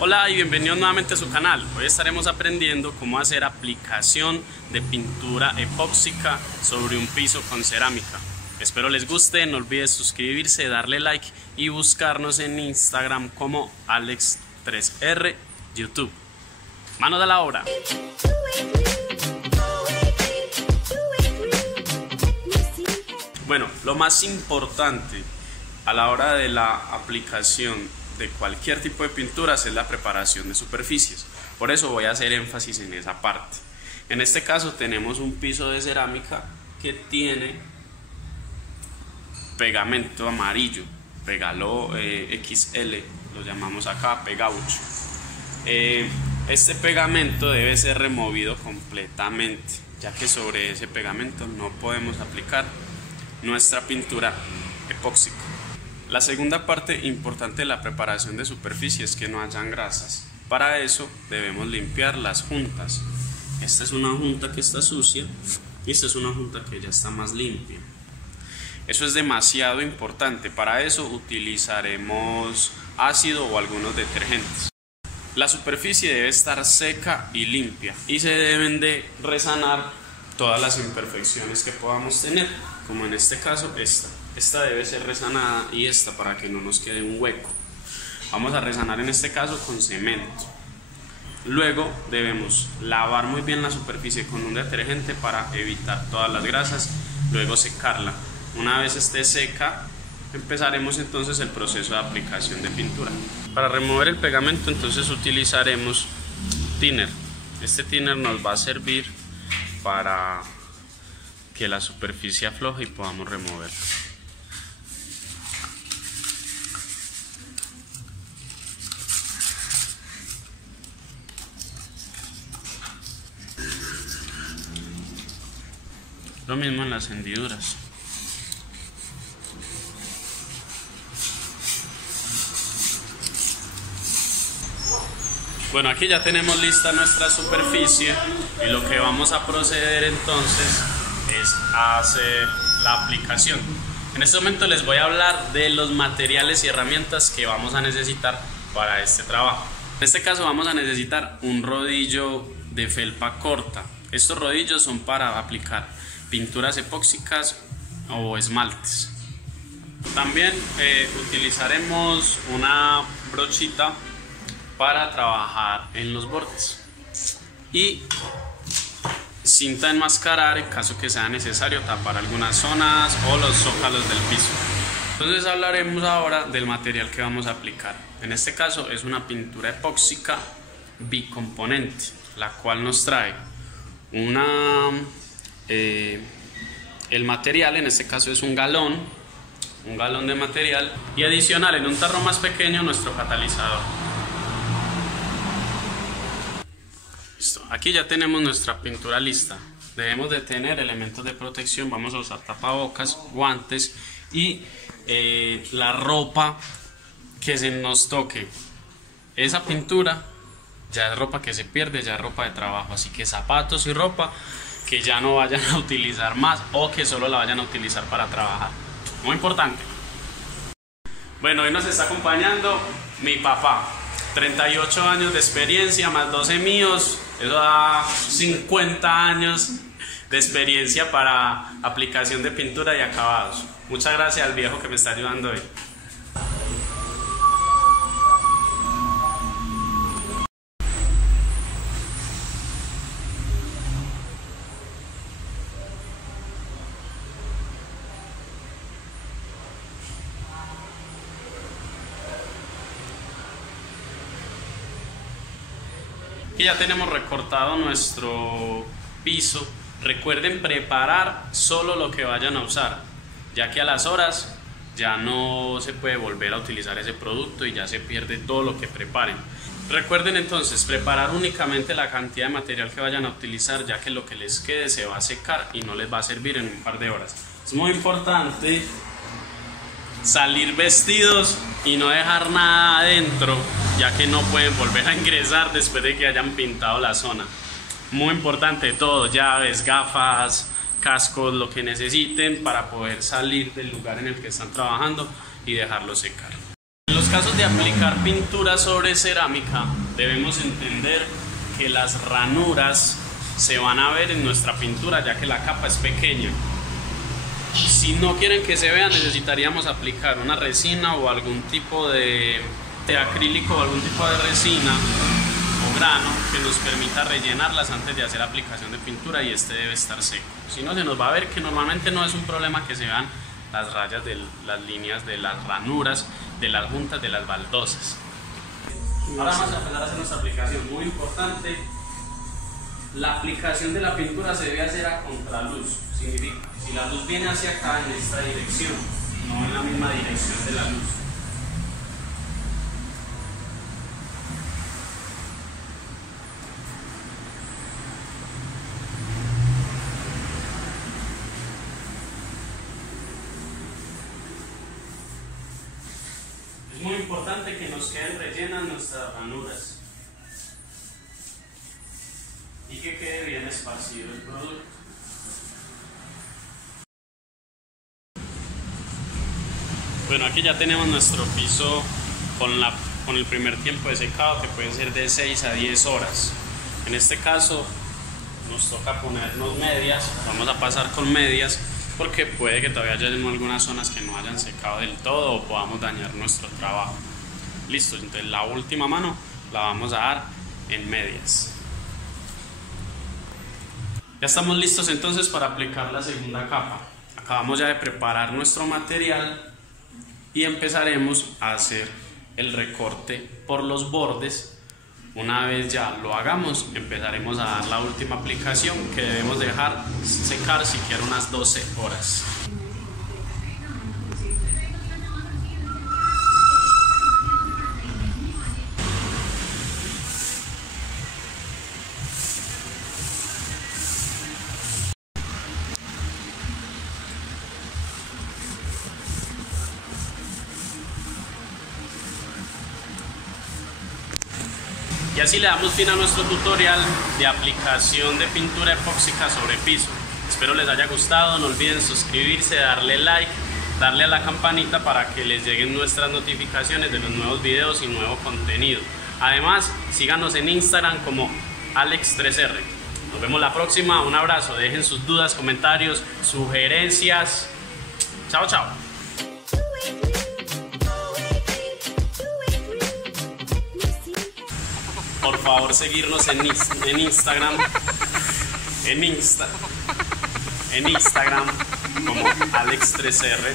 Hola y bienvenidos nuevamente a su canal. Hoy estaremos aprendiendo cómo hacer aplicación de pintura epóxica sobre un piso con cerámica. Espero les guste, no olvides suscribirse, darle like y buscarnos en Instagram como Alex3R YouTube. Manos a la obra. Bueno, lo más importante a la hora de la aplicación de cualquier tipo de pinturas es la preparación de superficies. Por eso voy a hacer énfasis en esa parte. En este caso tenemos un piso de cerámica que tiene pegamento amarillo, Pegalo XL, lo llamamos acá, Pegaucho. Este pegamento debe ser removido completamente, ya que sobre ese pegamento no podemos aplicar nuestra pintura epóxica. La segunda parte importante de la preparación de superficie es que no hayan grasas. Para eso debemos limpiar las juntas. Esta es una junta que está sucia y esta es una junta que ya está más limpia. Eso es demasiado importante. Para eso utilizaremos ácido o algunos detergentes. La superficie debe estar seca y limpia y se deben de resanar todas las imperfecciones que podamos tener, como en este caso esta debe ser resanada y esta para que no nos quede un hueco. Vamos a resanar en este caso con cemento. Luego debemos lavar muy bien la superficie con un detergente para evitar todas las grasas, luego secarla. Una vez esté seca, empezaremos entonces el proceso de aplicación de pintura. Para remover el pegamento entonces utilizaremos thinner. Este thinner nos va a servir para que la superficie afloje y podamos removerla. Lo mismo en las hendiduras. Bueno, aquí ya tenemos lista nuestra superficie y lo que vamos a proceder entonces es a hacer la aplicación. En este momento les voy a hablar de los materiales y herramientas que vamos a necesitar para este trabajo. En este caso vamos a necesitar un rodillo de felpa corta. Estos rodillos son para aplicar pinturas epóxicas o esmaltes. También utilizaremos una brochita para trabajar en los bordes y cinta enmascarar en caso que sea necesario tapar algunas zonas o los zócalos del piso. Entonces hablaremos ahora del material que vamos a aplicar. En este caso es una pintura epóxica bicomponente, la cual nos trae el material, en este caso es un galón de material, y adicional en un tarro más pequeño nuestro catalizador. Listo. Aquí ya tenemos nuestra pintura lista. Debemos de tener elementos de protección, vamos a usar tapabocas, guantes y la ropa que se nos toque. Esa pintura ya es ropa que se pierde, ya es ropa de trabajo, así que zapatos y ropa que ya no vayan a utilizar más o que solo la vayan a utilizar para trabajar. Muy importante. Bueno, hoy nos está acompañando mi papá. 38 años de experiencia más 12 míos, eso da 50 años de experiencia para aplicación de pintura y acabados. Muchas gracias al viejo que me está ayudando hoy. Aquí ya tenemos recortado nuestro piso. Recuerden preparar solo lo que vayan a usar, ya que a las horas ya no se puede volver a utilizar ese producto y ya se pierde todo lo que preparen. Recuerden entonces preparar únicamente la cantidad de material que vayan a utilizar, ya que lo que les quede se va a secar y no les va a servir en un par de horas. Es muy importante salir vestidos y no dejar nada adentro, ya que no pueden volver a ingresar después de que hayan pintado la zona. Muy importante todo, llaves, gafas, cascos, lo que necesiten para poder salir del lugar en el que están trabajando y dejarlo secar. En los casos de aplicar pintura sobre cerámica, debemos entender que las ranuras se van a ver en nuestra pintura, ya que la capa es pequeña. Si no quieren que se vean, necesitaríamos aplicar una resina o algún tipo de acrílico o algún tipo de resina o grano que nos permita rellenarlas antes de hacer aplicación de pintura, y este debe estar seco. Si no, se nos va a ver que normalmente no es un problema que se vean las rayas de las líneas de las ranuras, de las juntas de las baldosas. Ahora vamos a empezar a hacer nuestra aplicación. Muy importante, la aplicación de la pintura se debe hacer a contraluz. Significa, si la luz viene hacia acá en esta dirección, no en la misma dirección de la luz. Es muy importante que nos queden rellenas nuestras ranuras y que quede bien esparcido el producto. Bueno, aquí ya tenemos nuestro piso con el primer tiempo de secado, que puede ser de 6 a 10 horas. En este caso nos toca ponernos medias, vamos a pasar con medias porque puede que todavía haya algunas zonas que no hayan secado del todo o podamos dañar nuestro trabajo. Listo, entonces la última mano la vamos a dar en medias. Ya estamos listos entonces para aplicar la segunda capa. Acabamos ya de preparar nuestro material y empezaremos a hacer el recorte por los bordes. Una vez ya lo hagamos, empezaremos a dar la última aplicación, que debemos dejar secar siquiera unas 12 horas. Y así le damos fin a nuestro tutorial de aplicación de pintura epóxica sobre piso. Espero les haya gustado, no olviden suscribirse, darle like, darle a la campanita para que les lleguen nuestras notificaciones de los nuevos videos y nuevo contenido. Además, síganos en Instagram como Alex3R. Nos vemos la próxima, un abrazo, dejen sus dudas, comentarios, sugerencias. Chao, chao. Por favor, seguirnos en Instagram, en Instagram como Alex3R.